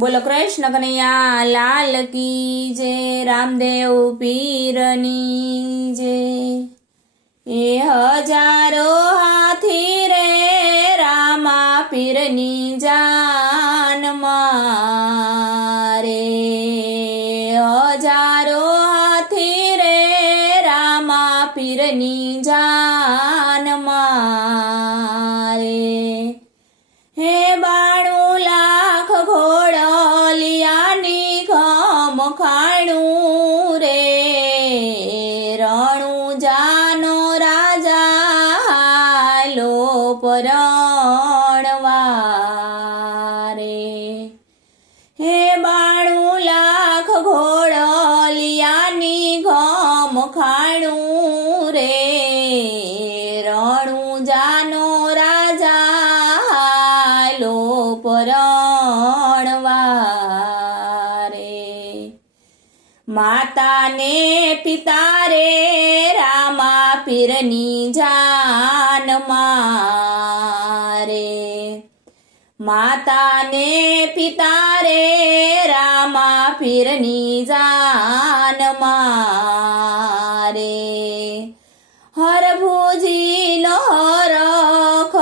बोलो कृष्ण कन्हैया लाल की जय। रामदेव पीरनी जय। ए हजारो हाथी रे रामा पीरनी जान मारे। हजारो हाथी रे रामा पीरनी जान मारे। हे 92 लाख घोड़लियानी खम खाणू रे। रणु जानो राजा हालो परणवा रे। हे 92 लाख घोड़लियानी खम खाणू रे। रणु जानो राजा परणवा रे। माता ने पिता रे रामा पीरनी जान मारे। माता ने पिता रे रामा पीरनी जान मारे। हर भुजी नो हरख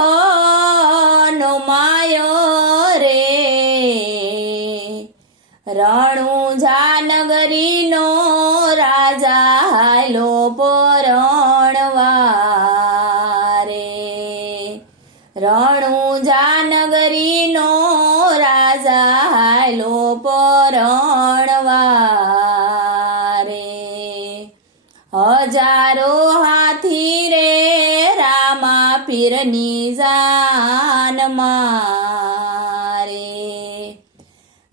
नो मायो रे। रणु जानगरी नो राजा हालो परणवा रे। रणु जानगरी नो राजा हालो परणवा रे। हजारो हाथी रे रामा पीरनी जान मारे।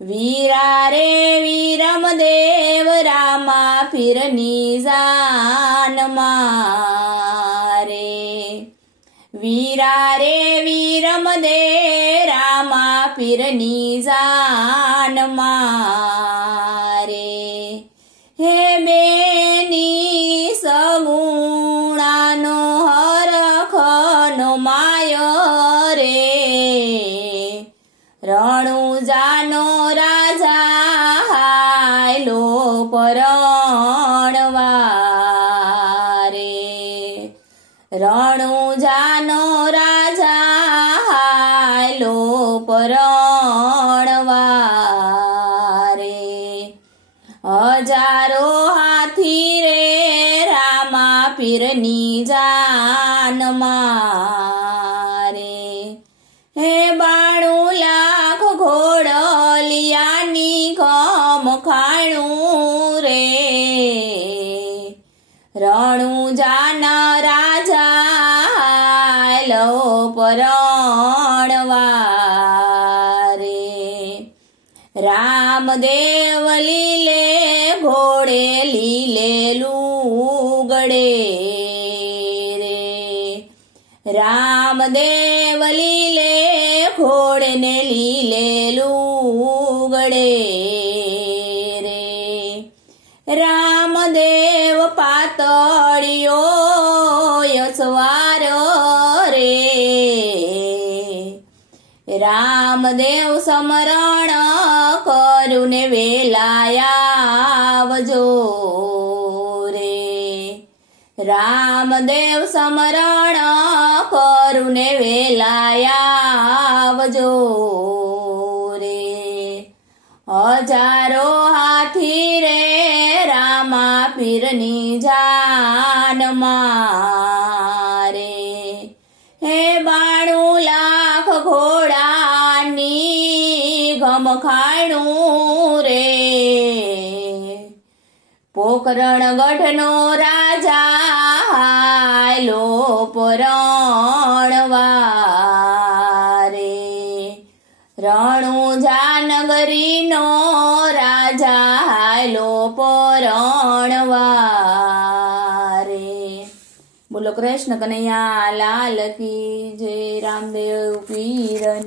वीरा रे वीरमदेव रामा पीरनी जान मारे। वीरा रे वीरमदेव रामा पीरनी जान मारे। हे बेनी सगुणानो हरखनो मायो रे। रणु जानो राजा हालो परणवा रे। रणु जानो राजा हालो परणवा रे। हजारो हाथी रे रामा पीरनी जान मारे। हे 92 लाख घोड़लियानी खम खाणू रे। रणु जाना राजा हालो परणवा रे। रामदेव लीले घोड़े लीले लूगड़े रे। रामदेव लीले घोड़े ने लीले लूगड़े रे। रामदेव पातळियो यसवार रे। रामदेव समरण करुने वेलायावजो रे। रामदेव समरण करुने वेलायावजो रे। हजारो हाथी रे रामा पीरनी जान मारे। हे 92 लाख घोड़ानी गम खाणू रे। पोकरणगઢનો રાજા હાલો પरणवा રે। रणु जानगरीનો રાજા હાલો પरणवा રે। બોલો કૃષ્ણ કનૈયા લાલ કી જય। રામદેવ પીરની।